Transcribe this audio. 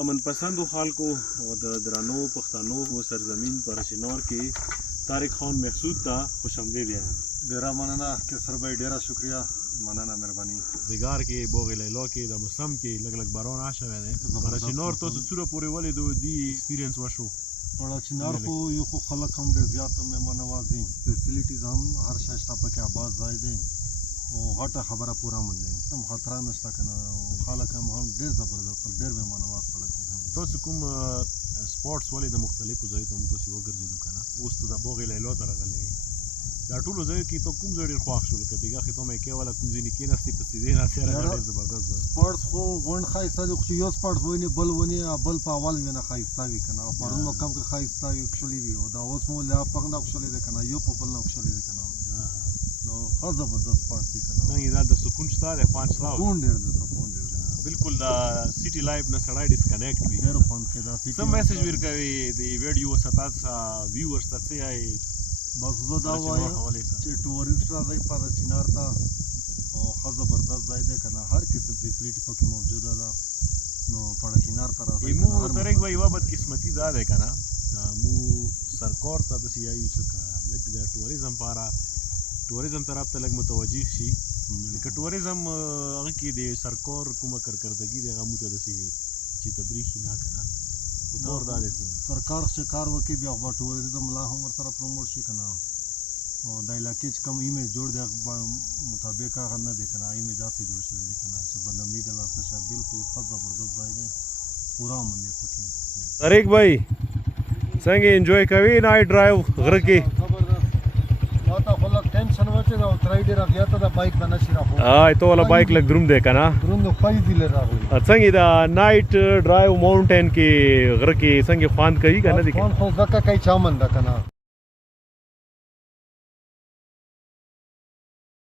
امن پسندو خلکو او د درنو پښتنو په سرزمین پر شنور کې طارق خان مقصود ته خوش آمدید یم. ډیره مننه کسر بھائی، ډیره شکریہ، مننه مهرباني. زیګار کې بوغ لیلا کې د موسم کې لګ لګ باران آشوي دی پر شنور تاسو څوره پورې ولې دوی دی ایکسپیرینس وشو وړا چنار خو یو خو خلک هم ډېر زیات مهمان نواز دي، فیسیلیټیز هم هر شی شته پکې، آباد ځای دی او غټه خبره پوره مونږ دی، هم خطر نشته کنه، او خلک هم ډېر زبردست خلک، ډېر مهمان نواز خلک دي. تاسو کوم سپورتس ولې د مختلفو ځایونو ته تاسو وګرځیدو کنه؟ اوس ته د بوغ لیلا ته راغلی دا ټولو ځایو کې ته کوم ځای ډېر خوښ شو؟ لکه بیګا خې ته مې کې ولا کوم ځای کې نستې په سیدې ناسې راغلی ډېر زبردست ځای. سپورتس خو غونډ ښایسته دی، خو چې یو سپورټس ونی بل ونی بل په اول وینه ښایسته وي کنه، او پرون مو کم کې ښایسته وي کښلي وي، او دا اوس مو لا پغ نه کښلي دی کنه، یو په بل نه کښلي دی کنه، نو ښه زبردست سپورټس دی کنه. څنګه دا د سکون شته د خوان شته سکون ډېر دی، سکون ډېر دی، بالکل د سیټي لایف نه سړی ډسکنیکټ وي. ډېر خوند کوي دا سیټي. څه میسج ورکوي د ویډیو ستا ویورز ته څه یې؟ بس زه دا وایم چې ټوریسټ راځي پر چنار ته، او ښه زبردست ځای دی کنه، هر قسم فیسیلیټي پکې موجوده ده، نو پر چنار ته راځي. مو طارق بھائی یوه بدقسمتي دا دی کنه، مو سرکار ته داسې یایو چې لږ د ټوریزم پاره ټوریزم طرف ته لږ متوجه شي، لکه ټوریزم هغه کې د سرکار کومه کارکردګي دی هغه مو ته داسې چې تبریخي نه کنه پکار دا دی سرکار چې کار وکړي بیا به ټوریزم لا هم ورسره پروموټ شي کنه، او د علاقې چې کوم ایمیج جوړ دی مطابق هغه نه دی کنه، ایمیج داسې جوړ شوی دی کنه چې بدنامي د لاسه شه، بالکل ښه زبردست ځای دی، پوره امن دی پکې. طارق بھائی څنګه انجوای کوي نایټ ډرایو غره کې؟ زبردست، ما ته خو لږ ټینشن و چې دا اترای ډېره زیاته ده، بایک به نشي راخو. ته والا بایک لږ دروند دی که نه؟ دروند و پای ځي لږ راغلی. څنګه دا نایټ ډرایو ماونټین کې غره کې څنګه خوند کوي که نه دی؟ خوند خو ځکه کوي چې امن ده که نه،